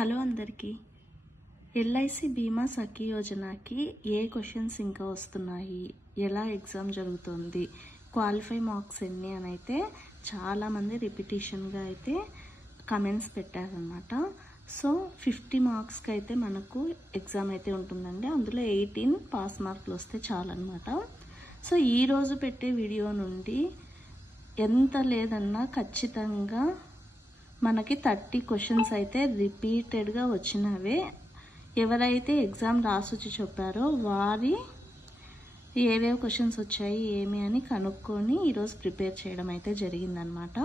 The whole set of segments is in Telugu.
హలో అందరికీ. ఎల్ఐసి బీమా సఖీ యోజనకి ఏ క్వశ్చన్స్ ఇంకా వస్తున్నాయి? ఎలా ఎగ్జామ్ జరుగుతుంది? క్వాలిఫై మార్క్స్ ఎన్ని అని అయితే చాలామంది రిపిటేషన్గా అయితే కమెంట్స్ పెట్టారనమాట సో ఫిఫ్టీ మార్క్స్కి అయితే మనకు ఎగ్జామ్ అయితే ఉంటుందండి. అందులో ఎయిటీన్ పాస్ మార్కులు వస్తే చాలన్నమాట. సో ఈరోజు పెట్టే వీడియో నుండి ఎంత లేదన్నా ఖచ్చితంగా మనకి థర్టీ క్వశ్చన్స్ అయితే రిపీటెడ్గా వచ్చినవే. ఎవరైతే ఎగ్జామ్ రాసొచ్చి చెప్పారో వారి ఏవేవి క్వశ్చన్స్ వచ్చాయి ఏమి అని కనుక్కొని ఈరోజు ప్రిపేర్ చేయడం అయితే జరిగిందనమాట.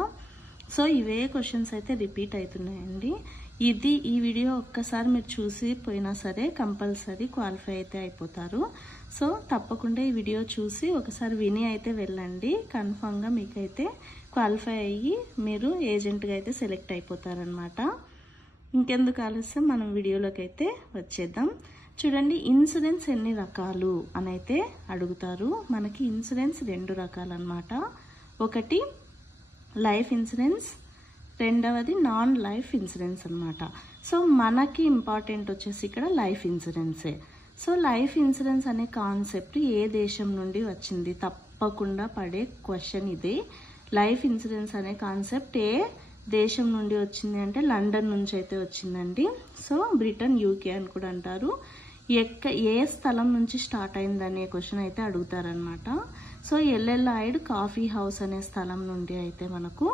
సో ఇవే క్వశ్చన్స్ అయితే రిపీట్ అవుతున్నాయండి ఇది ఈ వీడియో ఒక్కసారి మీరు చూసి పోయినా సరే కంపల్సరీ క్వాలిఫై అయితే అయిపోతారు. సో తప్పకుండా ఈ వీడియో చూసి ఒకసారి విని అయితే వెళ్ళండి. కన్ఫామ్గా మీకైతే క్వాలిఫై అయ్యి మీరు ఏజెంట్గా అయితే సెలెక్ట్ అయిపోతారనమాట ఇంకెందుకు ఆలస్యం? మనం వీడియోలోకి అయితే వచ్చేద్దాం. చూడండి ఇన్సూరెన్స్ ఎన్ని రకాలు అని అయితే అడుగుతారు. మనకి ఇన్సూరెన్స్ రెండు రకాలన్నమాట. ఒకటి లైఫ్ ఇన్సూరెన్స్ రెండవది నాన్ లైఫ్ ఇన్సూరెన్స్ అనమాట సో మనకి ఇంపార్టెంట్ వచ్చేసి ఇక్కడ లైఫ్ ఇన్సూరెన్సే సో లైఫ్ ఇన్సూరెన్స్ అనే కాన్సెప్ట్ ఏ దేశం నుండి వచ్చింది? తప్పకుండా పడే క్వశ్చన్ ఇది. లైఫ్ ఇన్సూరెన్స్ అనే కాన్సెప్ట్ ఏ దేశం నుండి వచ్చింది అంటే లండన్ నుంచి అయితే వచ్చిందండి. సో బ్రిటన్ యూకే అని కూడా అంటారు. ఎక్క ఏ స్థలం నుంచి స్టార్ట్ అయిందనే క్వశ్చన్ అయితే అడుగుతారనమాట సో ఎల్ఎల్ఐడ్ కాఫీ హౌస్ అనే స్థలం నుండి అయితే మనకు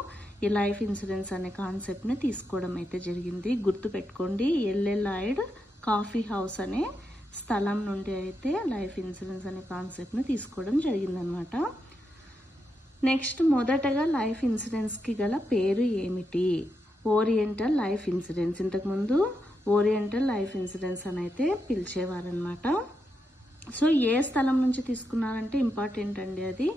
ఈ లైఫ్ ఇన్సూరెన్స్ అనే కాన్సెప్ట్ని తీసుకోవడం అయితే జరిగింది. గుర్తుపెట్టుకోండి ఎల్ఎల్ఐడ్ కాఫీ హౌస్ అనే స్థలం నుండి అయితే లైఫ్ ఇన్సూరెన్స్ అనే కాన్సెప్ట్ని తీసుకోవడం జరిగిందనమాట నెక్స్ట్ మొదటగా లైఫ్ ఇన్సూరెన్స్కి గల పేరు ఏమిటి? Oriental Life Insurance. ఇంతకుముందు ఓరియంటల్ లైఫ్ ఇన్సూరెన్స్ అని అయితే పిలిచేవారనమాట సో ఏ స్థలం నుంచి తీసుకున్నారంటే ఇంపార్టెంట్ అండి అది.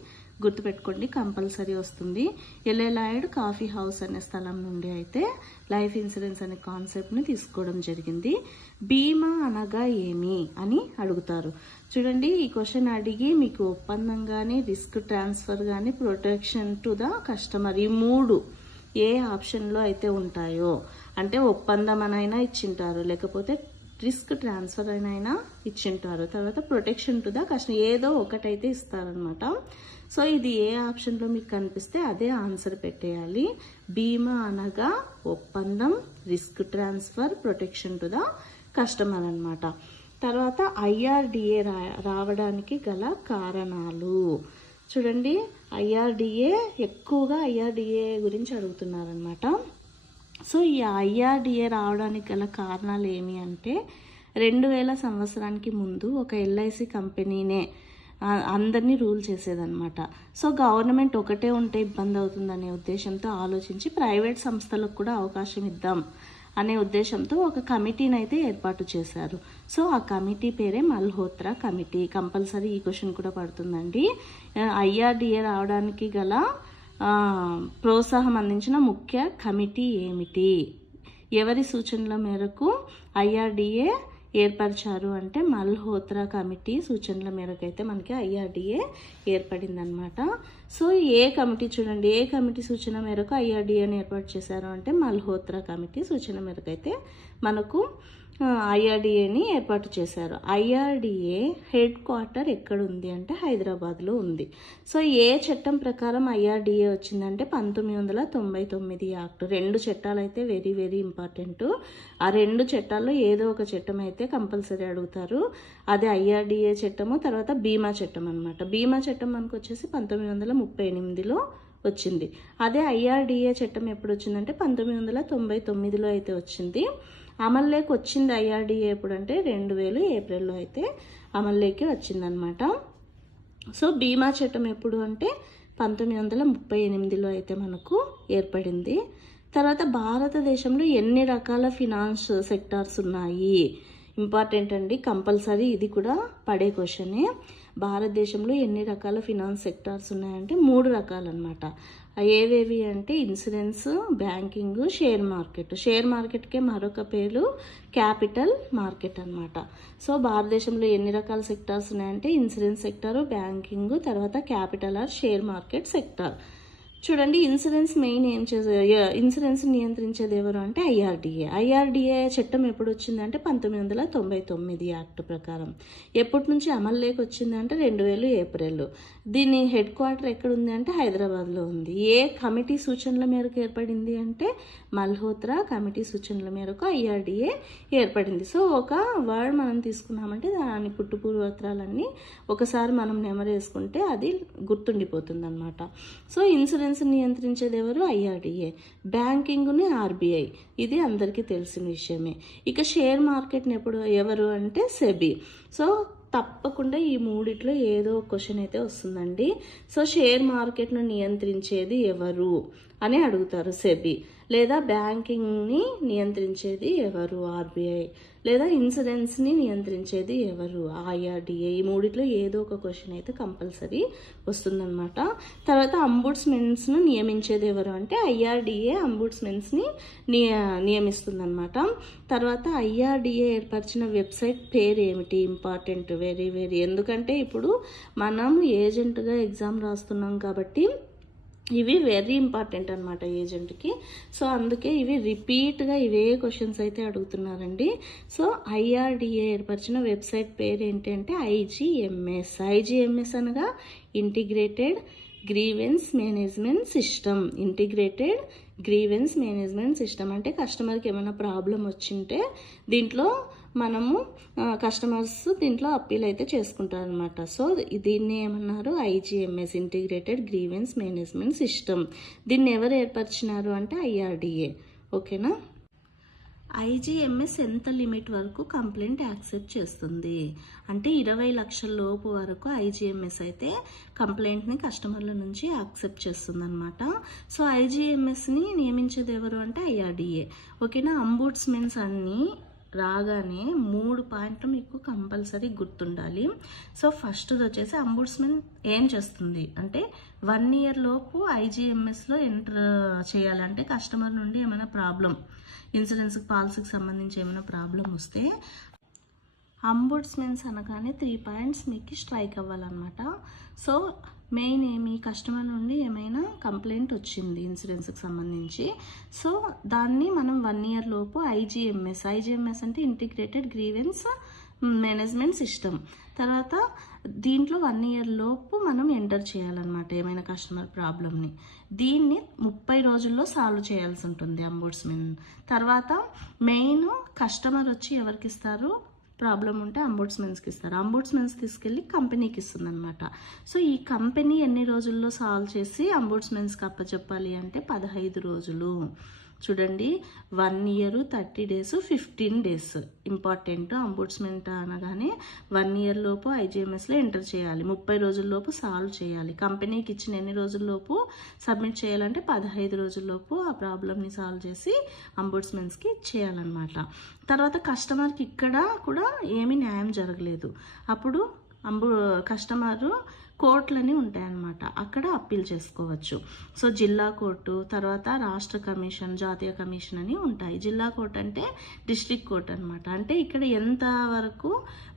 గుర్తుపెట్టుకోండి కంపల్సరీ వస్తుంది. ఎల్ఎలాయిడ్ కాఫీ హౌస్ అనే స్థలం నుండి అయితే లైఫ్ ఇన్సూరెన్స్ అనే కాన్సెప్ట్ని తీసుకోవడం జరిగింది. బీమా అనగా ఏమి అని అడుగుతారు. చూడండి ఈ క్వశ్చన్ అడిగి మీకు ఒప్పందం కానీ రిస్క్ ట్రాన్స్ఫర్ కానీ ప్రొటెక్షన్ టు ద కస్టమర్ ఈ మూడు ఏ ఆప్షన్లో అయితే ఉంటాయో అంటే ఒప్పందం అనైనా ఇచ్చింటారు లేకపోతే రిస్క్ ట్రాన్స్ఫర్ అయినా ఇచ్చింటారు. తర్వాత ప్రొటెక్షన్ టు ద కస్టమర్ ఏదో ఒకటైతే ఇస్తారనమాట సో ఇది ఏ ఆప్షన్లో మీకు కనిపిస్తే అదే ఆన్సర్ పెట్టేయాలి. బీమా అనగా ఒప్పందం risk transfer protection to the customer అనమాట తర్వాత ఐఆర్డిఏ రా రావడానికి గల కారణాలు. చూడండి ఐఆర్డిఏ ఎక్కువగా ఐఆర్డిఏ గురించి అడుగుతున్నారనమాట సో ఈ ఐఆర్డిఏ రావడానికి గల కారణాలు ఏమి అంటే రెండు వేల సంవత్సరానికి ముందు ఒక ఎల్ఐసి కంపెనీనే అందరినీ రూల్ చేసేదనమాట సో గవర్నమెంట్ ఒకటే ఉంటే ఇబ్బంది అవుతుందనే ఉద్దేశంతో ఆలోచించి ప్రైవేట్ సంస్థలకు కూడా అవకాశం ఇద్దాం అనే ఉద్దేశంతో ఒక కమిటీని అయితే ఏర్పాటు చేశారు. సో ఆ కమిటీ పేరే మల్హోత్రా కమిటీ. కంపల్సరీ ఈ క్వశ్చన్ కూడా పడుతుందండి. ఐఆర్డిఏ రావడానికి గల ప్రోత్సాహం అందించిన ముఖ్య కమిటీ ఏమిటి? ఎవరి సూచనల మేరకు ఐఆర్డిఏ ఏర్పరిచారు అంటే మల్హోత్రా కమిటీ సూచనల మేరకు అయితే మనకి ఐఆర్డిఏ ఏర్పడిందనమాట సో ఏ కమిటీ చూడండి ఏ కమిటీ సూచన మేరకు ఐఆర్డిఏని ఏర్పాటు చేశారు అంటే మల్హోత్రా కమిటీ సూచన మేరకు అయితే మనకు ఐఆర్డిఏని ఏర్పాటు చేశారు. ఐఆర్డిఏ హెడ్ క్వార్టర్ ఎక్కడ ఉంది అంటే హైదరాబాద్లో ఉంది. సో ఏ చట్టం ప్రకారం ఐఆర్డిఏ వచ్చిందంటే పంతొమ్మిది వందల తొంభై తొమ్మిది యాక్ట్. రెండు చట్టాలు అయితే వెరీ వెరీ ఇంపార్టెంట్. ఆ రెండు చట్టాల్లో ఏదో ఒక చట్టం అయితే కంపల్సరీ అడుగుతారు. అదే ఐఆర్డిఏ చట్టము తర్వాత బీమా చట్టం అనమాట బీమా చట్టం మనకు వచ్చేసి పంతొమ్మిది వందల ముప్పై ఎనిమిదిలో వచ్చింది. అదే ఐఆర్డిఏ చట్టం ఎప్పుడు వచ్చిందంటే పంతొమ్మిది వందల తొంభై తొమ్మిదిలో అయితే వచ్చింది. అమల్లోకి వచ్చింది ఐఆర్డిఏ ఎప్పుడంటే రెండు వేలు ఏప్రిల్లో అయితే అమల్లోకి వచ్చిందనమాట సో బీమా చట్టం ఎప్పుడు అంటే పంతొమ్మిది వందల ముప్పై ఎనిమిదిలో అయితే మనకు ఏర్పడింది. తర్వాత భారతదేశంలో ఎన్ని రకాల ఫినాన్స్ సెక్టార్స్ ఉన్నాయి? ఇంపార్టెంట్ అండి కంపల్సరీ ఇది కూడా పడే క్వశ్చనే. భారతదేశంలో ఎన్ని రకాల ఫినాన్స్ సెక్టార్స్ ఉన్నాయంటే మూడు రకాలన్నమాట. ఏవేవి అంటే insurance banking share market. Share మార్కెట్కే మరొక పేరు క్యాపిటల్ మార్కెట్ అనమాట సో భారతదేశంలో ఎన్ని రకాల సెక్టార్స్ ఉన్నాయంటే ఇన్సూరెన్స్ సెక్టారు బ్యాంకింగ్ తర్వాత capital or share market sector. చూడండి ఇన్సూరెన్స్ మెయిన్ ఏం చేసే ఇన్సూరెన్స్ నియంత్రించేది ఎవరు అంటే ఐఆర్డిఏ. ఐఆర్డిఏ చట్టం ఎప్పుడు వచ్చిందంటే పంతొమ్మిది వందల తొంభై తొమ్మిది యాక్ట్ ప్రకారం. ఎప్పటి నుంచి అమల్లోకి వచ్చిందంటే రెండు వేలు ఏప్రిల్. దీని హెడ్ క్వార్టర్ ఎక్కడ ఉంది అంటే హైదరాబాద్లో ఉంది. ఏ కమిటీ సూచనల మేరకు ఏర్పడింది అంటే మల్హోత్రా కమిటీ సూచనల మేరకు ఐఆర్డిఏ ఏర్పడింది. సో ఒక వర్డ్ మనం తీసుకున్నామంటే దాని పుట్టుపూర్వత్రాలన్నీ ఒకసారి మనం నెమరేసుకుంటే అది గుర్తుండిపోతుంది అనమాట సో ఇన్సూరెన్స్ నియంత్రించేది ఎవరు? ఐఆర్డీఏ బ్యాంకింగ్ని ఆర్బీఐ ఇది అందరికీ తెలిసిన విషయమే. ఇక షేర్ మార్కెట్ని ఎప్పుడు ఎవరు అంటే సెబీ. సో తప్పకుండా ఈ మూడిట్లో ఏదో క్వశ్చన్ అయితే వస్తుందండి. సో షేర్ మార్కెట్ను నియంత్రించేది ఎవరు అని అడుగుతారు సెబీ. లేదా బ్యాంకింగ్ని నియంత్రించేది ఎవరు? ఆర్బీఐ. లేదా ఇన్సూరెన్స్ని నియంత్రించేది ఎవరు? ఐఆర్డిఏ. ఈ మూడిట్లో ఏదో ఒక క్వశ్చన్ అయితే కంపల్సరీ వస్తుందన్నమాట. తర్వాత అంబుడ్స్మెన్స్ను నియమించేది ఎవరు అంటే ఐఆర్డిఏ అంబుడ్స్మెన్స్ని నియ నియమిస్తుందన్నమాట. తర్వాత ఐఆర్డిఏ ఏర్పరిచిన వెబ్సైట్ పేరు ఏమిటి ఇంపార్టెంట్ వెరీ వెరీ. ఎందుకంటే ఇప్పుడు మనం ఏజెంట్గా ఎగ్జామ్ రాస్తున్నాం కాబట్టి ఇవి వెరీ ఇంపార్టెంట్ అనమాట ఏజెంట్కి. సో అందుకే ఇవి రిపీట్గా ఇవే క్వశ్చన్స్ అయితే అడుగుతున్నారండి. సో ఐఆర్డిఏ ఏర్పరిచిన వెబ్సైట్ పేరు ఏంటి అంటే ఐజీఎంఎస్ ఐజీఎంఎస్ అనగా integrated grievance management system. Integrated grievance management system అంటే కస్టమర్కి ఏమైనా ప్రాబ్లం వచ్చింటే దీంట్లో మనము కస్టమర్స్ దీంట్లో అప్పీల్ అయితే చేసుకుంటారు అనమాట సో దీన్ని ఏమన్నారు? IGMS integrated grievance management system దీన్ని ఎవరు ఏర్పరిచినారు అంటే ఐఆర్డిఏ. ఓకేనా? ఐజీఎంఎస్ ఎంత లిమిట్ వరకు కంప్లైంట్ యాక్సెప్ట్ చేస్తుంది? అంటే ఇరవై లక్షల లోపు వరకు ఐజీఎంఎస్ అయితే కంప్లైంట్ని కస్టమర్ల నుంచి యాక్సెప్ట్ చేస్తుంది అనమాట సో ఐజీఎంఎస్ని నియమించేది ఎవరు అంటే ఐఆర్డిఏ. ఓకేనా? అంబూడ్స్మెన్స్ అన్నీ రాగానే మూడు పాయింట్లు మీకు కంపల్సరీ గుర్తుండాలి. సో ఫస్ట్ది వచ్చేసి అంబుడ్స్మెన్ ఏం చేస్తుంది? అంటే వన్ ఇయర్ లోపు ఐజీఎంఎస్లో ఎంటర్ చేయాలంటే కస్టమర్ నుండి ఏమైనా ప్రాబ్లం ఇన్సూరెన్స్ పాలసీకి సంబంధించి ఏమైనా ప్రాబ్లం వస్తే అంబుడ్స్మెన్స్ అనగానే త్రీ పాయింట్స్ మీకు స్ట్రైక్ అవ్వాలన్నమాట. సో మెయిన్ ఏమి కస్టమర్ నుండి ఏమైనా కంప్లైంట్ వచ్చింది ఇన్సూరెన్స్కి సంబంధించి. సో దాన్ని మనం వన్ ఇయర్ లోపు ఐజీఎంఎస్ ఐజీఎంఎస్ అంటే ఇంటిగ్రేటెడ్ గ్రీవెన్స్ మేనేజ్మెంట్ సిస్టమ్. తర్వాత దీంట్లో వన్ ఇయర్ లోపు మనం ఎంటర్ చేయాలన్నమాట ఏమైనా కస్టమర్ ప్రాబ్లమ్ని. దీన్ని ముప్పై రోజుల్లో సాల్వ్ చేయాల్సి ఉంటుంది అంబుడ్స్మెన్. తర్వాత మెయిన్ కస్టమర్ వచ్చి ఎవరికి ఇస్తారు? ప్రాబ్లం ఉంటే అంబుడ్స్మెన్స్కి ఇస్తారు. అంబుడ్స్మెన్స్ తీసుకెళ్ళి కంపెనీకి ఇస్తుందన్నమాట. సో ఈ కంపెనీ ఎన్ని రోజుల్లో సాల్వ్ చేసి అంబుడ్స్మెన్స్కి అప్పచెప్పాలి అంటే పదహైదు రోజులు. చూడండి one year thirty days fifteen days important ombudsman అనగానే వన్ ఇయర్ లోపు ఐజీఎంఎస్లో ఎంటర్ చేయాలి. ముప్పై రోజుల్లోపు సాల్వ్ చేయాలి. కంపెనీకి ఇచ్చిన ఎన్ని రోజుల్లోపు సబ్మిట్ చేయాలంటే పదహైదు రోజుల్లోపు ఆ ప్రాబ్లమ్ని సాల్వ్ చేసి అంబుడ్స్మెన్స్కి ఇచ్చేయాలన్నమాట. తర్వాత కస్టమర్కి ఇక్కడ కూడా ఏమీ న్యాయం జరగలేదు. అప్పుడు అంబు కస్టమరు కోర్టులని ఉంటాయన్నమాట. అక్కడ అప్పీల్ చేసుకోవచ్చు. సో జిల్లా కోర్టు తర్వాత రాష్ట్ర కమిషన్ జాతీయ కమిషన్ అని ఉంటాయి. జిల్లా కోర్టు అంటే డిస్ట్రిక్ట్ కోర్ట్ అనమాట అంటే ఇక్కడ ఎంత వరకు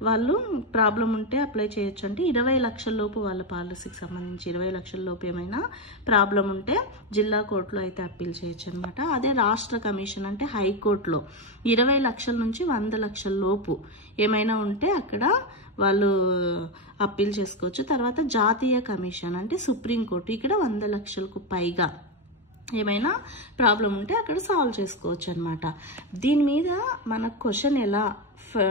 వాళ్ళు ప్రాబ్లం ఉంటే అప్లై చేయొచ్చు. అంటే ఇరవై లక్షల లోపు వాళ్ళ పాలసీకి సంబంధించి ఇరవై లక్షల లోపు ఏమైనా ప్రాబ్లం ఉంటే జిల్లా కోర్టులో అయితే అప్పీల్ చేయొచ్చు అనమాట అదే రాష్ట్ర కమిషన్ అంటే హైకోర్టులో. ఇరవై లక్షల నుంచి వంద లక్షల లోపు ఏమైనా ఉంటే అక్కడ వాళ్ళు అప్పీల్ చేసుకోవచ్చు. తర్వాత జాతీయ కమిషన్ అంటే సుప్రీంకోర్టు ఇక్కడ వంద లక్షలకు పైగా ఏమైనా ప్రాబ్లం ఉంటే అక్కడ సాల్వ్ చేసుకోవచ్చు అనమాట దీని మీద మన క్వశ్చన్ ఎలా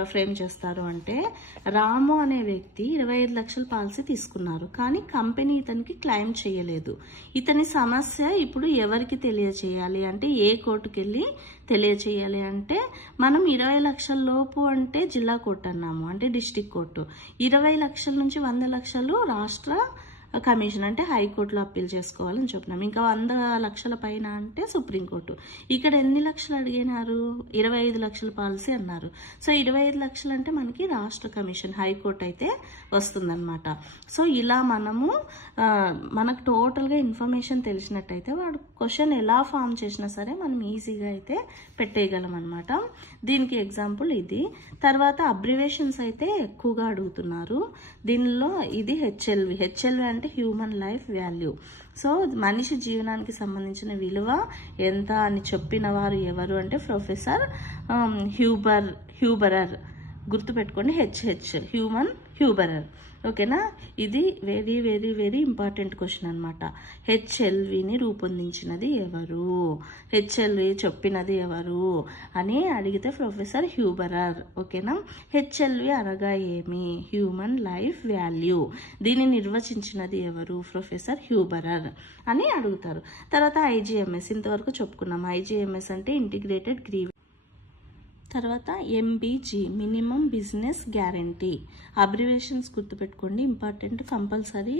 ఫ్రేమ్ చేస్తారు అంటే రాము అనే వ్యక్తి ఇరవై ఐదు లక్షల పాలసీ తీసుకున్నారు కానీ కంపెనీ ఇతనికి క్లెయిమ్ చేయలేదు. ఇతని సమస్య ఇప్పుడు ఎవరికి తెలియచేయాలి? అంటే ఏ కోర్టుకి వెళ్ళి తెలియచేయాలి అంటే మనం ఇరవై లక్షల లోపు అంటే జిల్లా కోర్టు అన్నాము అంటే డిస్టిక్ కోర్టు. ఇరవై లక్షల నుంచి వంద లక్షలు రాష్ట్ర కమిషన్ అంటే హైకోర్టులో అప్పీల్ చేసుకోవాలని చెప్పినాం ఇంకా వంద లక్షల పైన అంటే సుప్రీంకోర్టు. ఇక్కడ ఎన్ని లక్షలు అడిగినారు? ఇరవై ఐదు లక్షల పాలసీ అన్నారు. సో ఇరవై ఐదు లక్షలు అంటే మనకి రాష్ట్ర కమిషన్ హైకోర్టు అయితే వస్తుందన్నమాట. సో ఇలా మనము మనకు టోటల్గా ఇన్ఫర్మేషన్ తెలిసినట్టయితే వాడు క్వశ్చన్ ఎలా ఫామ్ చేసినా సరే మనం ఈజీగా అయితే పెట్టేయగలం అనమాట దీనికి ఎగ్జాంపుల్ ఇది. తర్వాత అబ్రివేషన్స్ అయితే ఎక్కువగా అడుగుతున్నారు. దీనిలో ఇది హెచ్ఎల్వి. హెచ్ఎల్వి అంటే అంటే హ్యూమన్ లైఫ్ వాల్యూ. సో మనిషి జీవనానికి సంబంధించిన విలువ ఎంత అని చెప్పిన వారు ఎవరు అంటే ప్రొఫెసర్ హ్యూబర్ హ్యూబరర్. గుర్తుపెట్టుకోండి హెచ్హెచ్ హ్యూమన్ హ్యూబరర్. ఓకేనా? ఇది very very very important question అనమాట హెచ్ఎల్విని రూపొందించినది ఎవరు? హెచ్ఎల్వి చెప్పినది ఎవరు? అని అడిగితే ప్రొఫెసర్ హ్యూబరర్ ఓకేనా? హెచ్ఎల్వి అనగా ఏమి? హ్యూమన్ లైఫ్ వాల్యూ దీన్ని నిర్వచించినది ఎవరు? ప్రొఫెసర్ హ్యూబరర్ అని అడుగుతారు. తర్వాత ఐజీఎంఎస్ ఇంతవరకు చెప్పుకున్నాం. ఐజీఎంఎస్ అంటే ఇంటిగ్రేటెడ్ గ్రీవ్ తర్వాత MBG minimum business guarantee abbreviations గుర్తుపెట్టుకోండి important compulsory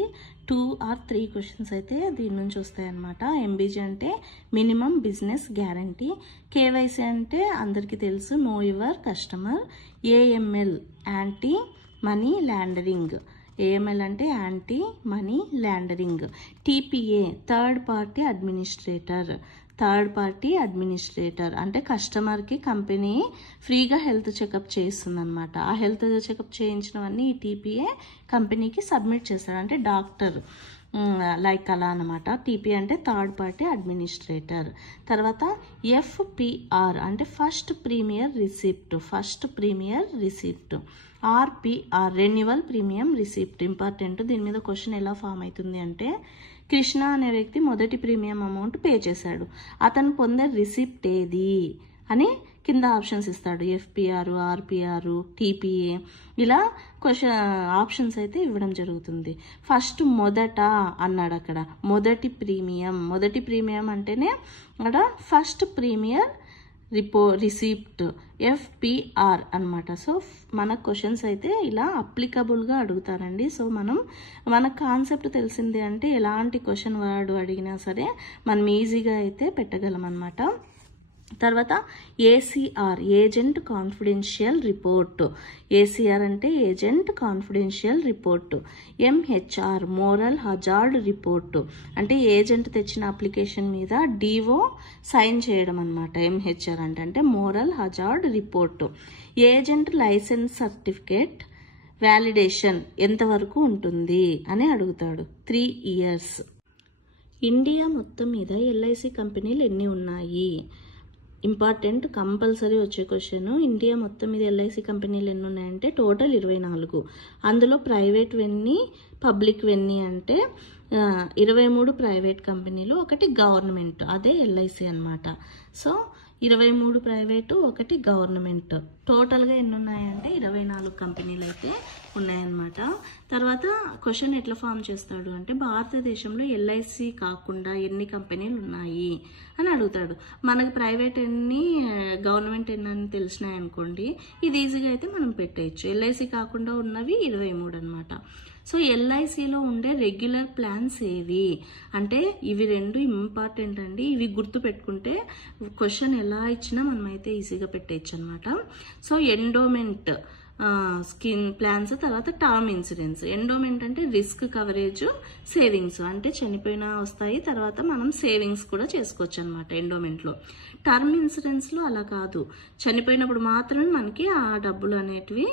two or three questions అయితే దీని నుంచి వస్తాయన్నమాట. ఎంబీజీ అంటే మినిమం బిజినెస్ గ్యారంటీ కేవైసీ అంటే అందరికీ తెలుసు know your customer AML anti money laundering AML అంటే anti money laundering TPA third party administrator. Third party administrator. అంటే కస్టమర్కి కంపెనీ ఫ్రీగా హెల్త్ చెకప్ చేస్తుంది అనమాట ఆ హెల్త్ చెకప్ చేయించినవన్నీ ఈ టీపీఏ కంపెనీకి సబ్మిట్ చేస్తాడు. అంటే డాక్టర్. లైక్ అలా అనమాట టీపీ అంటే థర్డ్ పార్టీ అడ్మినిస్ట్రేటర్ తర్వాత ఎఫ్పిఆర్ అంటే first premier receipt first premier receipt RPR renewal premium receipt important దీని మీద క్వశ్చన్ ఎలా ఫామ్ అవుతుంది అంటే కృష్ణ అనే వ్యక్తి మొదటి ప్రీమియం అమౌంట్ పే చేశాడు. అతను పొందే రిసిప్ట్ ఏది? అని కింద ఆప్షన్స్ ఇస్తాడు. ఎఫ్పిఆర్ ఆర్పిఆర్ టీపీఏ ఇలా క్వశ్చన్ ఆప్షన్స్ అయితే ఇవ్వడం జరుగుతుంది. ఫస్ట్ మొదట అన్నాడు అక్కడ. మొదటి ప్రీమియం. మొదటి ప్రీమియం అంటేనే అక్కడ first premier repo receipt. FPR అనమాట సో మన క్వశ్చన్స్ అయితే ఇలా అప్లికబుల్గా అడుగుతారండి సో మనం మన కాన్సెప్ట్ తెలిసింది అంటే ఎలాంటి క్వశ్చన్ వర్డ్ అడిగినా సరే మనం ఈజీగా అయితే పెట్టగలం అనమాట తర్వాత ACR agent confidential report ACR అంటే agent confidential report MHR moral hazard report అంటే ఏజెంట్ తెచ్చిన అప్లికేషన్ మీద డివో సైన్ చేయడం అనమాట ఎంహెచ్ఆర్ అంటే అంటే moral hazard report agent licence certificate validation ఎంతవరకు ఉంటుంది అని అడుగుతాడు. త్రీ ఇయర్స్ ఇండియా మొత్తం మీద ఎల్ఐసి కంపెనీలు ఎన్ని ఉన్నాయి? ఇంపార్టెంట్ కంపల్సరీ వచ్చే క్వశ్చన్. ఇండియా మొత్తం మీద ఎల్ఐసి కంపెనీలు ఎన్ని ఉన్నాయంటే టోటల్ ఇరవై నాలుగు. అందులో ప్రైవేట్ వెన్ని పబ్లిక్ వెన్ని అంటే ఇరవై మూడు ప్రైవేట్ కంపెనీలు ఒకటి గవర్నమెంట్ అదే ఎల్ఐసి అనమాట సో ఇరవై మూడు ప్రైవేటు ఒకటి గవర్నమెంట్. టోటల్గా ఎన్ని ఉన్నాయంటే ఇరవై నాలుగు కంపెనీలు అయితే ఉన్నాయన్నమాట. తర్వాత క్వశ్చన్ ఎట్లా ఫామ్ చేస్తాడు అంటే భారతదేశంలో ఎల్ఐసి కాకుండా ఎన్ని కంపెనీలు ఉన్నాయి అని అడుగుతాడు. మనకు ప్రైవేట్ ఎన్ని గవర్నమెంట్ ఎన్ని అని తెలిసినాయనుకోండి ఇది ఈజీగా అయితే మనం పెట్టేయచ్చు. ఎల్ఐసి కాకుండా ఉన్నవి ఇరవై మూడు అనమాట సో ఎల్ఐసిలో ఉండే రెగ్యులర్ ప్లాన్స్ ఏవి? అంటే ఇవి రెండు ఇంపార్టెంట్ అండి. ఇవి గుర్తు పెట్టుకుంటే క్వశ్చన్ ఎలా ఇచ్చినా మనమైతే ఈజీగా పెట్టేయచ్చు అనమాట సో ఎండోమెంట్ స్కిన్ ప్లాన్స్ తర్వాత టర్మ్ ఇన్సూరెన్స్ ఎండోమెంట్ అంటే రిస్క్ కవరేజ్ సేవింగ్స్ అంటే చనిపోయినా వస్తాయి తర్వాత మనం సేవింగ్స్ కూడా చేసుకోవచ్చు అనమాట ఎండోమెంట్లో టర్మ్ ఇన్సూరెన్స్లో అలా కాదు. చనిపోయినప్పుడు మాత్రమే మనకి ఆ డబ్బులు అనేటివి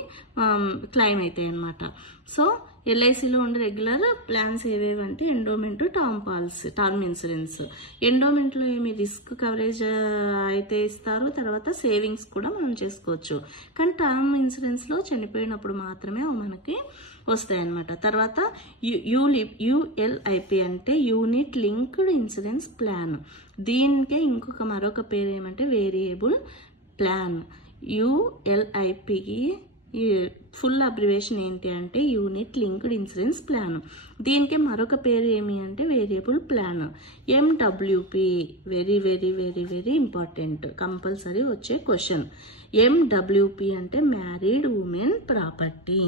క్లెయిమ్ అవుతాయి అన్నమాట. సో ఎల్ఐసిలో ఉండే రెగ్యులర్ ప్లాన్స్ ఏవేవి అంటే endowment term policy term insurance ఎండోమెంట్లో ఏమి రిస్క్ కవరేజ్ అయితే ఇస్తారు. తర్వాత సేవింగ్స్ కూడా మనం చేసుకోవచ్చు. కానీ టర్మ్ ఇన్సూరెన్స్లో చనిపోయినప్పుడు మాత్రమే అవి మనకి వస్తాయి అన్నమాట తర్వాత యూలి యుఎల్ఐపి అంటే యూనిట్ లింక్డ్ ఇన్సూరెన్స్ ప్లాన్ దీనికే ఇంకొక మరొక పేరు ఏమంటే వేరియబుల్ ప్లాన్ యుఎల్ఐపికి ఈ ఫుల్ అబ్రివేషన్ ఏంటి అంటే యూనిట్ లింక్డ్ ఇన్సూరెన్స్ ప్లాన్ దీనికి మరొక పేరు ఏమి అంటే variable plan MWP very very very very important compulsory వచ్చే క్వశ్చన్ ఎండబ్ల్యూపి అంటే మ్యారీడ్ ఉమెన్ ప్రాపర్టీ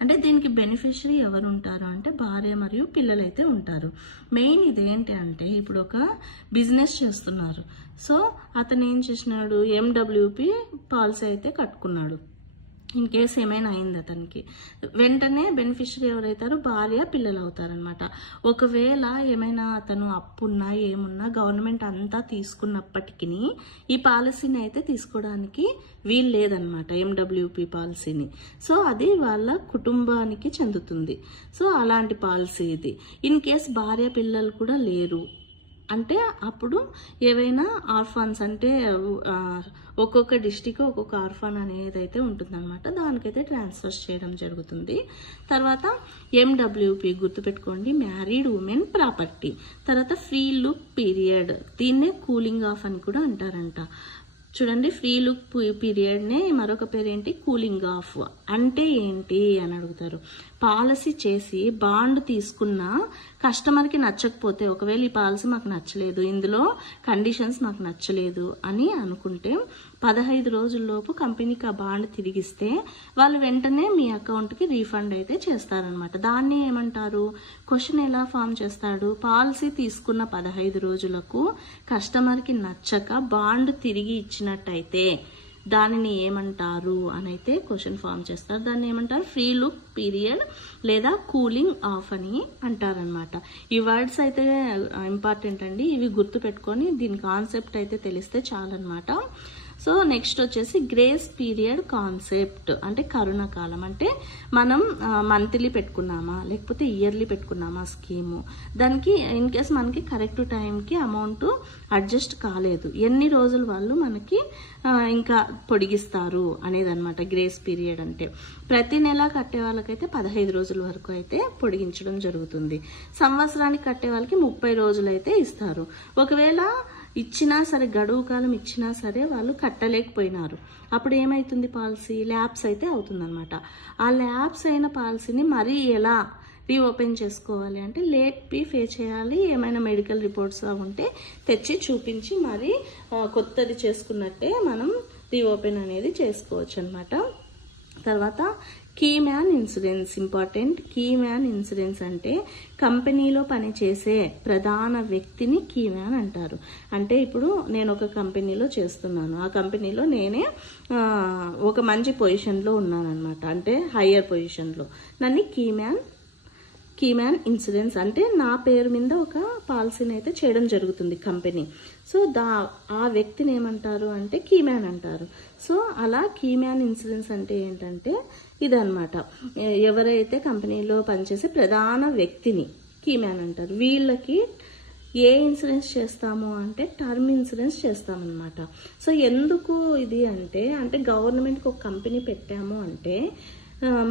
అంటే దీనికి బెనిఫిషరీ ఎవరు ఉంటారు అంటే భార్య మరియు పిల్లలు అయితే ఉంటారు. మెయిన్ ఇదేంటి అంటే ఇప్పుడు ఒక బిజినెస్ చేస్తున్నారు. సో అతను ఏం చేసినాడు ఎండబ్ల్యూపి పాలసీ అయితే కట్టుకున్నాడు. ఇన్ కేస్ ఏమైనా అయింది అతనికి. వెంటనే బెనిఫిషరీ ఎవరైతారో భార్య పిల్లలు అవుతారనమాట ఒకవేళ ఏమైనా అతను అప్పున్నా ఏమున్నా గవర్నమెంట్ అంతా తీసుకున్నప్పటికీ ఈ పాలసీని అయితే తీసుకోవడానికి వీలు లేదనమాట ఎండబ్ల్యూపి పాలసీని. సో అది వాళ్ళ కుటుంబానికి చెందుతుంది. సో అలాంటి పాలసీ ఇది. ఇన్ కేస్ భార్య పిల్లలు కూడా లేరు. అంటే అప్పుడు ఏవైనా ఆర్ఫాన్స్ అంటే ఒక్కొక్క డిస్టిక్ ఒక్కొక్క ఆర్ఫాన్ అనేది అయితే ఉంటుందన్నమాట. దానికైతే ట్రాన్స్ఫర్ చేయడం జరుగుతుంది. తర్వాత ఎండబ్ల్యూపీ గుర్తుపెట్టుకోండి మ్యారీడ్ ఉమెన్ ప్రాపర్టీ. తర్వాత ఫ్రీ లుక్ పీరియడ్ దీన్నే కూలింగ్ ఆఫ్ అని కూడా అంటారంట. చూడండి ఫ్రీ లుక్ పీరియడ్నే మరొక పేరు ఏంటి కూలింగ్ ఆఫ్. అంటే ఏంటి అని అడుగుతారు. పాలసీ చేసి బాండ్ తీసుకున్న కస్టమర్కి నచ్చకపోతే ఒకవేళ ఈ పాలసీ మాకు నచ్చలేదు ఇందులో కండిషన్స్ మాకు నచ్చలేదు అని అనుకుంటే పదహైదు రోజుల్లోపు కంపెనీకి ఆ బాండ్ తిరిగిస్తే వాళ్ళు వెంటనే మీ అకౌంట్కి రీఫండ్ అయితే చేస్తారనమాట దాన్ని ఏమంటారు? క్వశ్చన్ ఎలా ఫామ్ చేస్తాడు? పాలసీ తీసుకున్న పదహైదు రోజులకు కస్టమర్కి నచ్చక బాండ్ తిరిగి ఇచ్చినట్టయితే దానిని ఏమంటారు అని అయితే క్వశ్చన్ ఫామ్ చేస్తారు. దాన్ని ఏమంటారు? ఫ్రీ లుక్ పీరియడ్ లేదా కూలింగ్ ఆఫ్ అని అంటారనమాట ఈ వర్డ్స్ అయితే ఇంపార్టెంట్ అండి. ఇవి గుర్తుపెట్టుకొని దీని కాన్సెప్ట్ అయితే తెలిస్తే చాలన్నమాట. సో నెక్స్ట్ వచ్చేసి గ్రేస్ పీరియడ్ కాన్సెప్ట్ అంటే కరోనా కాలం. అంటే మనం మంత్లీ పెట్టుకున్నామా లేకపోతే ఇయర్లీ పెట్టుకున్నామా స్కీము? దానికి ఇన్ కేస్ మనకి కరెక్ట్ టైంకి అమౌంట్ అడ్జస్ట్ కాలేదు. ఎన్ని రోజులు వాళ్ళు మనకి ఇంకా పొడిగిస్తారు అనేది అనమాట గ్రేస్ పీరియడ్ అంటే. ప్రతి నెల కట్టే వాళ్ళకైతే పదహైదు రోజుల వరకు అయితే పొడిగించడం జరుగుతుంది. సంవత్సరానికి కట్టే వాళ్ళకి ముప్పై రోజులు అయితే ఇస్తారు. ఒకవేళ ఇచ్చినా సరే గడువు కాలం ఇచ్చినా సరే వాళ్ళు కట్టలేకపోయినారు. అప్పుడు ఏమవుతుంది పాలసీ? ల్యాబ్స్ అయితే అవుతుందన్నమాట. ఆ ల్యాబ్స్ అయిన పాలసీని మరీ ఎలా రీఓపెన్ చేసుకోవాలి అంటే లేట్ ఫీ పే చేయాలి. ఏమైనా మెడికల్ రిపోర్ట్స్ ఉంటే తెచ్చి చూపించి మరి కొత్తది చేసుకున్నట్టే మనం రీఓపెన్ అనేది చేసుకోవచ్చు అనమాట తర్వాత key man insurance important. Key man insurance అంటే కంపెనీలో పనిచేసే ప్రధాన వ్యక్తిని కీ మ్యాన్ అంటారు. అంటే ఇప్పుడు నేను ఒక కంపెనీలో చేస్తున్నాను. ఆ కంపెనీలో నేనే ఒక మంచి పొజిషన్లో ఉన్నాను అనమాట అంటే హయ్యర్ పొజిషన్లో. నన్ను కీ మ్యాన్ కీమ్యాన్ ఇన్సూరెన్స్ అంటే నా పేరు మీద ఒక పాలసీని అయితే చేయడం జరుగుతుంది కంపెనీ. సో దా ఆ వ్యక్తిని ఏమంటారు అంటే కీమ్యాన్ అంటారు. సో అలా కీమ్యాన్ ఇన్సూరెన్స్ అంటే ఏంటంటే ఇదనమాట ఎవరైతే కంపెనీలో పనిచేసే ప్రధాన వ్యక్తిని కీమ్యాన్ అంటారు వీళ్ళకి ఏ ఇన్సూరెన్స్ చేస్తాము అంటే టర్మ్ ఇన్సూరెన్స్ చేస్తామన్నమాట. సో ఎందుకు ఇది అంటే అంటే గవర్నమెంట్కి ఒక కంపెనీ పెట్టాము అంటే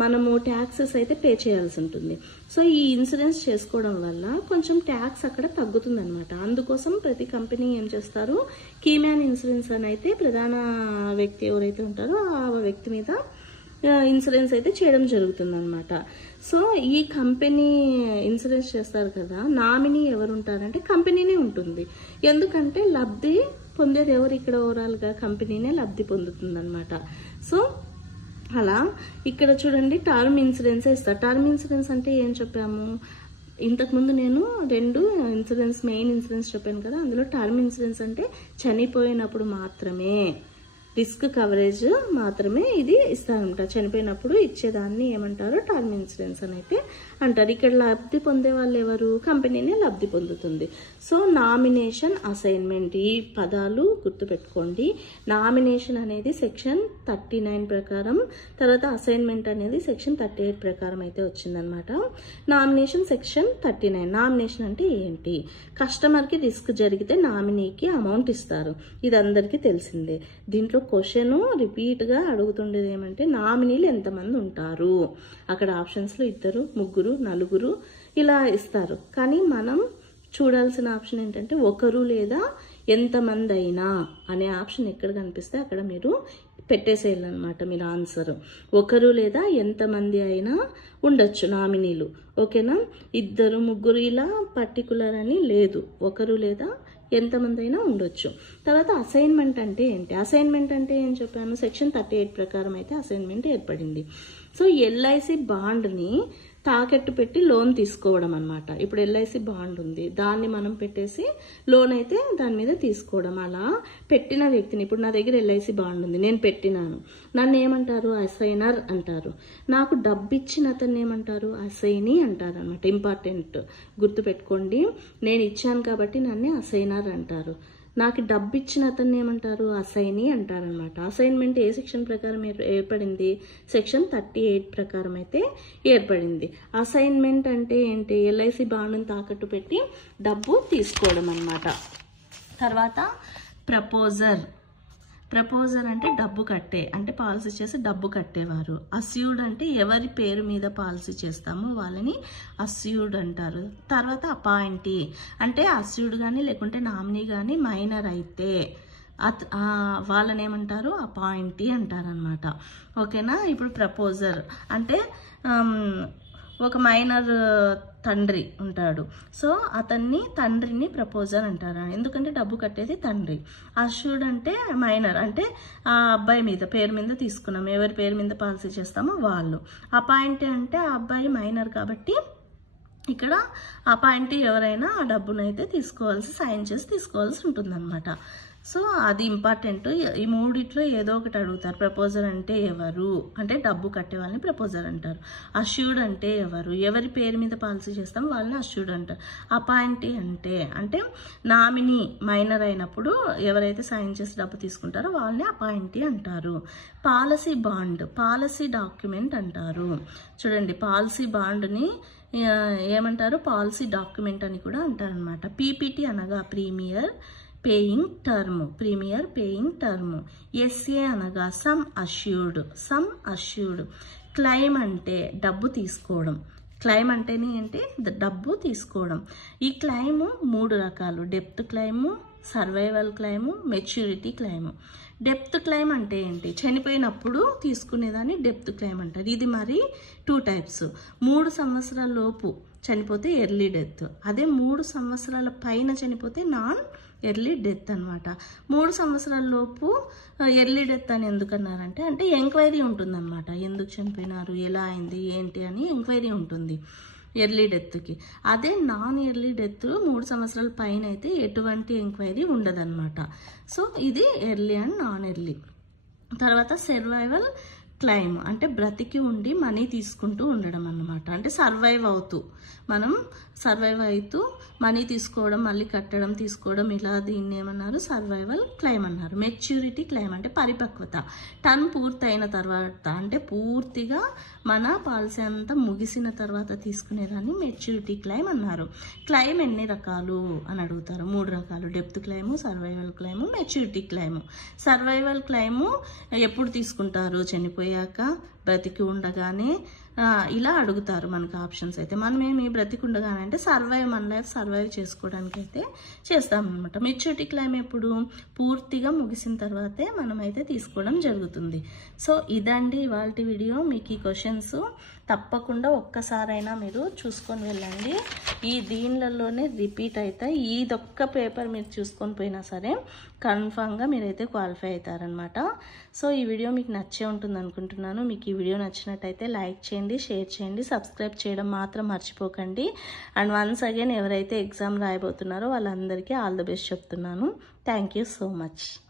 మనము ట్యాక్సెస్ అయితే పే చేయాల్సి ఉంటుంది. సో ఈ ఇన్సూరెన్స్ చేసుకోవడం వల్ల కొంచెం ట్యాక్స్ అక్కడ తగ్గుతుంది అనమాట అందుకోసం ప్రతి కంపెనీ ఏం చేస్తారు? కీమ్యాన్ ఇన్సూరెన్స్ అని అయితే ప్రధాన వ్యక్తి ఎవరైతే ఉంటారో ఆ వ్యక్తి మీద ఇన్సూరెన్స్ అయితే చేయడం జరుగుతుంది అనమాట సో ఈ కంపెనీ ఇన్సూరెన్స్ చేస్తారు కదా నామినీ ఎవరు ఉంటారంటే కంపెనీనే ఉంటుంది. ఎందుకంటే లబ్ధి పొందేది ఎవరు? ఇక్కడ ఓవరాల్గా కంపెనీనే లబ్ధి పొందుతుంది అనమాట సో అలా ఇక్కడ చూడండి టర్మ్ ఇన్సూరెన్స్ ఇస్తారు. టర్మ్ ఇన్సూరెన్స్ అంటే ఏం చెప్పాము? ఇంతకుముందు నేను రెండు ఇన్సూరెన్స్ మెయిన్ ఇన్సూరెన్స్ చెప్పాను కదా అందులో టర్మ్ ఇన్సూరెన్స్ అంటే చనిపోయినప్పుడు మాత్రమే. రిస్క్ కవరేజ్ మాత్రమే ఇది ఇస్తారనమాట చనిపోయినప్పుడు ఇచ్చేదాన్ని ఏమంటారు? టర్మ్ ఇన్సూరెన్స్ అని అయితే అంటారు. ఇక్కడ లబ్ధి పొందే వాళ్ళు ఎవరు? కంపెనీనే లబ్ధి పొందుతుంది. సో నామినేషన్ అసైన్మెంట్ ఈ పదాలు గుర్తుపెట్టుకోండి. నామినేషన్ అనేది సెక్షన్ థర్టీ నైన్ ప్రకారం తర్వాత అసైన్మెంట్ అనేది సెక్షన్ థర్టీ ఎయిట్ ప్రకారం అయితే వచ్చిందనమాట nomination section thirty nine. Nomination అంటే ఏంటి? కస్టమర్కి రిస్క్ జరిగితే నామినీకి అమౌంట్ ఇస్తారు. ఇది అందరికీ తెలిసిందే. దీంట్లో క్వశ్చన్ రిపీట్గా అడుగుతుండేది ఏమంటే నామినీలు ఎంతమంది ఉంటారు? అక్కడ ఆప్షన్స్లో ఇద్దరు ముగ్గురు నలుగురు ఇలా ఇస్తారు. కానీ మనం చూడాల్సిన ఆప్షన్ ఏంటంటే ఒకరు లేదా ఎంతమంది అయినా అనే ఆప్షన్ ఎక్కడ కనిపిస్తే అక్కడ మీరు పెట్టేసేయాలన్నమాట మీరు ఆన్సర్. ఒకరు లేదా ఎంతమంది అయినా ఉండొచ్చు నామినీలు. ఓకేనా? ఇద్దరు ముగ్గురు ఇలా పర్టికులర్ అని లేదు. ఒకరు లేదా ఎంతమంది అయినా ఉండొచ్చు. తర్వాత అసైన్మెంట్ అంటే ఏంటి? అసైన్మెంట్ అంటే ఏం చెప్పాను? సెక్షన్ థర్టీ ఎయిట్ ప్రకారం అయితే అసైన్మెంట్ ఏర్పడింది. సో ఎల్ఐసి బాండ్ని తాకెట్టు పెట్టి లోన్ తీసుకోవడం అనమాట ఇప్పుడు ఎల్ఐసి బాండ్ ఉంది దాన్ని మనం పెట్టేసి లోన్ అయితే దాని మీద తీసుకోవడం. అలా పెట్టిన వ్యక్తిని ఇప్పుడు నా దగ్గర ఎల్ఐసి బాండ్ ఉంది నేను పెట్టినాను. నన్ను ఏమంటారు? అసైనర్ అంటారు. నాకు డబ్బు ఇచ్చిన అతన్ని ఏమంటారు? అసైని అంటారు అనమాట ఇంపార్టెంట్ గుర్తుపెట్టుకోండి. నేను ఇచ్చాను కాబట్టి నన్ను అసైనర్ అంటారు. నాకు డబ్బు ఇచ్చిన అతన్ని ఏమంటారు? అసైని అంటారనమాట అసైన్మెంట్ ఏ సెక్షన్ ప్రకారం ఏర్పడింది? సెక్షన్ థర్టీ ఎయిట్ ప్రకారం అయితే ఏర్పడింది. అసైన్మెంట్ అంటే ఏంటి? ఎల్ఐసి బాండ్ని తాకట్టు పెట్టి డబ్బు తీసుకోవడం అనమాట తర్వాత ప్రపోజర్. ప్రపోజర్ అంటే డబ్బు కట్టే అంటే పాలసీ చేసి డబ్బు కట్టేవారు. అస్యూడ్ అంటే ఎవరి పేరు మీద పాలసీ చేస్తామో వాళ్ళని అస్యూడ్ అంటారు. తర్వాత అపాయింటీ అంటే అస్యూడ్ కానీ లేకుంటే నామినీ కానీ మైనర్ అయితే అత్ వాళ్ళని ఏమంటారు అపాయింటీ అంటారనమాట ఓకేనా? ఇప్పుడు ప్రపోజర్ అంటే ఒక మైనర్ తండ్రి ఉంటాడు. సో అతన్ని తండ్రిని ప్రపోజల్ అంటారు. ఎందుకంటే డబ్బు కట్టేది తండ్రి. అష్యూడ్ అంటే మైనర్. అంటే ఆ అబ్బాయి మీద పేరు మీద తీసుకున్నాం. ఎవరి పేరు మీద పాలసీ చేస్తామో వాళ్ళు. అపాయింట్ అంటే ఆ అబ్బాయి మైనర్ కాబట్టి ఇక్కడ అపాయింట్ ఎవరైనా ఆ డబ్బునైతే తీసుకోవాల్సి సైన్ చేసి తీసుకోవాల్సి ఉంటుందన్నమాట. సో అది ఇంపార్టెంట్. ఈ మూడిట్లో ఏదో ఒకటి అడుగుతారు. ప్రపోజల్ అంటే ఎవరు? అంటే డబ్బు కట్టే వాళ్ళని ప్రపోజల్ అంటారు. అష్యూడ్ అంటే ఎవరు? ఎవరి పేరు మీద పాలసీ చేస్తాం వాళ్ళని అష్యూడ్ అంటారు. అపాయింటీ అంటే అంటే నామినీ మైనర్ అయినప్పుడు ఎవరైతే సైన్ చేసి డబ్బు తీసుకుంటారో వాళ్ళని అపాయింటీ అంటారు. పాలసీ బాండ్ పాలసీ డాక్యుమెంట్ అంటారు. చూడండి పాలసీ బాండ్ని ఏమంటారు? పాలసీ డాక్యుమెంట్ అని కూడా అంటారనమాట పీపీటీ అనగా premier paying term premier paying term SA అనగా sum assured sum assured claim అంటే డబ్బు తీసుకోవడం. క్లైమ్ అంటేనే ఏంటి? డబ్బు తీసుకోవడం. ఈ క్లైమ్ మూడు రకాలు. డెప్త్ claim survival claim maturity క్లైము depth claim అంటే ఏంటి? చనిపోయినప్పుడు తీసుకునేదాన్ని డెప్త్ క్లైమ్ అంటారు. ఇది మరి టూ టైప్స్ మూడు సంవత్సరాల లోపు చనిపోతే ఎర్లీ డెత్ అదే మూడు సంవత్సరాల పైన చనిపోతే నాన్ ఎర్లీ డెత్ అనమాట మూడు సంవత్సరాల లోపు ఎర్లీ డెత్ అని ఎందుకన్నారంటే అంటే ఎంక్వైరీ ఉంటుందన్నమాట. ఎందుకు చనిపోయినారు ఎలా అయింది? ఏంటి అని ఎంక్వైరీ ఉంటుంది ఎర్లీ డెత్కి. అదే నాన్ ఎర్లీ డెత్ మూడు సంవత్సరాల పైన అయితే ఎటువంటి ఎంక్వైరీ ఉండదన్నమాట. సో ఇది ఎర్లీ అండ్ నాన్ ఎర్లీ. తర్వాత సర్వైవల్ క్లైమ్ అంటే బ్రతికి ఉండి మనీ తీసుకుంటూ ఉండడం అన్నమాట అంటే సర్వైవ్ అవుతూ. మనం సర్వైవ్ అవుతూ మనీ తీసుకోవడం మళ్ళీ కట్టడం తీసుకోవడం ఇలా దీన్ని ఏమన్నారు? సర్వైవల్ క్లైమ్ అన్నారు. మెచ్యూరిటీ క్లైమ్ అంటే పరిపక్వత. టర్మ్ పూర్తయిన తర్వాత అంటే పూర్తిగా మన పాలసీ అంతా ముగిసిన తర్వాత తీసుకునేదాన్ని మెచ్యూరిటీ క్లైమ్ అన్నారు. క్లైమ్ ఎన్ని రకాలు అని అడుగుతారు? మూడు రకాలు. Depth claim survival claim maturity claim survival claim ఎప్పుడు తీసుకుంటారు? చనిపోయాక బ్రతికి ఉండగానే ఇలా అడుగుతారు మనకు ఆప్షన్స్ అయితే. మనం ఏమి సర్వైవ్ మన లైఫ్ సర్వైవ్ చేసుకోవడానికి అయితే చేస్తామన్నమాట. మెచ్యూరిటీ క్లైమ్ ఎప్పుడు? పూర్తిగా ముగిసిన తర్వాతే మనమైతే తీసుకోవడం జరుగుతుంది. సో ఇదండి ఇవాళ వీడియో. మీకు ఈ క్వశ్చన్స్ తప్పకుండా ఒక్కసారైనా మీరు చూసుకొని వెళ్ళండి. ఈ దీనిలలోనే రిపీట్ అవుతాయి ఇదొక్క పేపర్ మీరు చూసుకొని పోయినా సరే కన్ఫామ్గా మీరైతే క్వాలిఫై అవుతారనమాట సో ఈ వీడియో మీకు నచ్చే ఉంటుంది అనుకుంటున్నాను మీకు ఈ వీడియో నచ్చినట్టయితే లైక్ చేయండి షేర్ చేయండి సబ్స్క్రైబ్ చేయడం మాత్రం మర్చిపోకండి. అండ్ వన్స్ అగైన్ ఎవరైతే ఎగ్జామ్ రాయబోతున్నారో వాళ్ళందరికీ ఆల్ ద బెస్ట్ చెప్తున్నాను. Thank you so much.